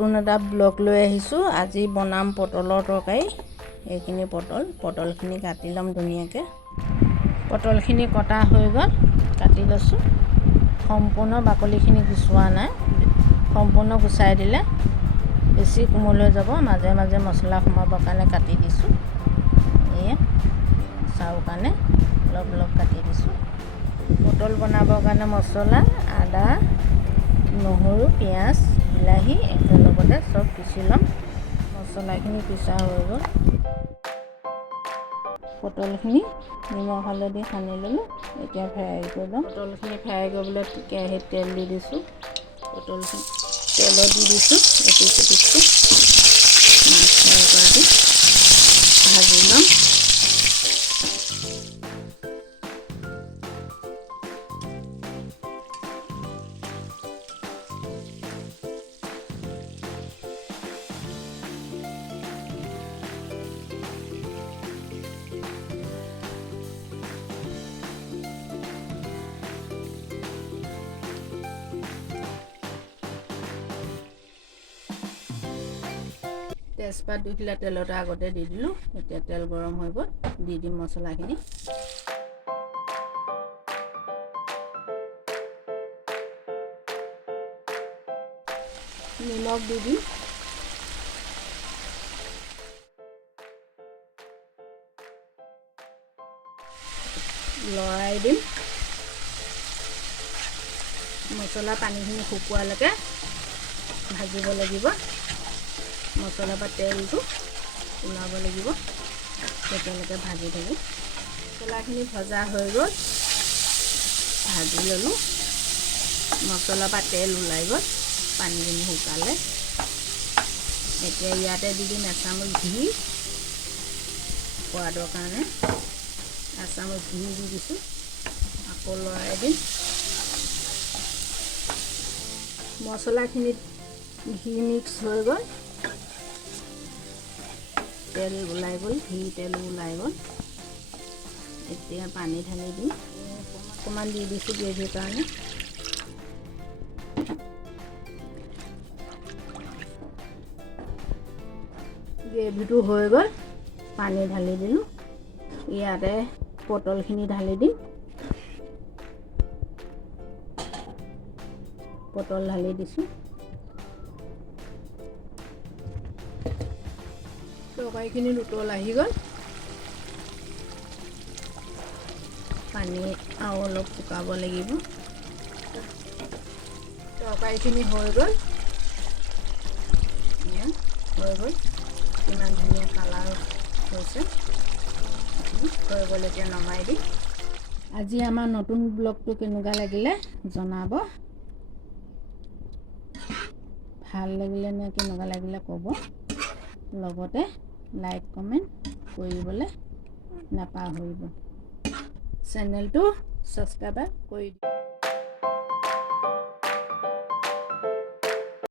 নতুন এটা ব্লগ লৈ আহিছোঁ। আজি বনাম পটলৰ তৰকাৰী। এইখিনি পটলখিনি কাটি ল'ম ধুনীয়াকৈ। পটলখিনি কটা হৈ গ'ল, কাটি লৈছোঁ। সম্পূৰ্ণ বাকলিখিনি গুচোৱা নাই, সম্পূৰ্ণ গুচাই দিলে বেছি কোমল হৈ যাব। মাজে মাজে মছলা সোমাবৰ কাৰণে কাটি দিছোঁ। এয়া চাউৰ কাৰণে অলপ অলপ কাটি দিছোঁ। পটল বনাবৰ কাৰণে মছলা আদা, নহৰু, পিঁয়াজ, বিলাহী একেলগতে চব পিচি ল'ম। মছলাখিনি পিছা হৈ গ'ল। পটলখিনি নিমখ হালধি সানি ল'লোঁ। এতিয়া ফ্ৰাই কৰি ল'ম। পটলখিনি ফ্ৰাই কৰিবলৈ কেৰাহীত তেল দি দিছোঁ। পটলখিনি তেলত দি দিছোঁ। এপিচ এপিচকৈ মাছ ফ্ৰাই কৰাটো ভাজি ল'ম। তেজপাত 2 কিলা তেলতে আগতে দি দিলোঁ। এতিয়া তেল গৰম হৈ গ'ল, দি দিম মছলাখিনি। নিমখ দি দিম। লৰাই দিম। মছলা পানীখিনি শুকোৱালৈকে ভাজিব লাগিব। মছলা বা তেলটো ওলাব লাগিব, তেতিয়ালৈকে ভাজি থাকোঁ। মছলাখিনি ভজা হৈ গ'ল, ভাজি ল'লোঁ। মছলা বা তেল ওলাই গ'ল, পানীখিনি শুকালে। এতিয়া ইয়াতে দি দিম এচামুচ ঘি, সোৱাদৰ কাৰণে এচামুচ ঘি দি দিছোঁ। আকৌ লৰাই দিম। মছলাখিনিত ঘি মিক্স হৈ গ'ল, তেল ওলাই গ'ল, ঘি তেল ওলাই গ'ল। এতিয়া পানী ঢালি দিম। অকণমান দি দিছোঁ গ্ৰেভিৰ কাৰণে। গ্ৰেভিটো হৈ গ'ল, পানী ঢালি দিলোঁ। ইয়াতে পটলখিনি ঢালি দিম। পটল ঢালি দিছোঁ। তৰকাৰীখিনি উতল আহি গ'ল। পানী আৰু অলপ শুকাব লাগিব। তৰকাৰীখিনি হৈ গ'ল, কিমান ধুনীয়া কালাৰ হৈছে। হৈ গ'ল, এতিয়া নমাই দিম। আজি আমাৰ নতুন ব্লগটো কেনেকুৱা লাগিলে জনাব। ভাল লাগিলে নে কেনেকুৱা লাগিলে ক'ব। লগতে লাইক কমেণ্ট কৰিবলৈ নাপাহৰিব। চেনেলটো ছাবস্ক্ৰাইব কৰি দিব।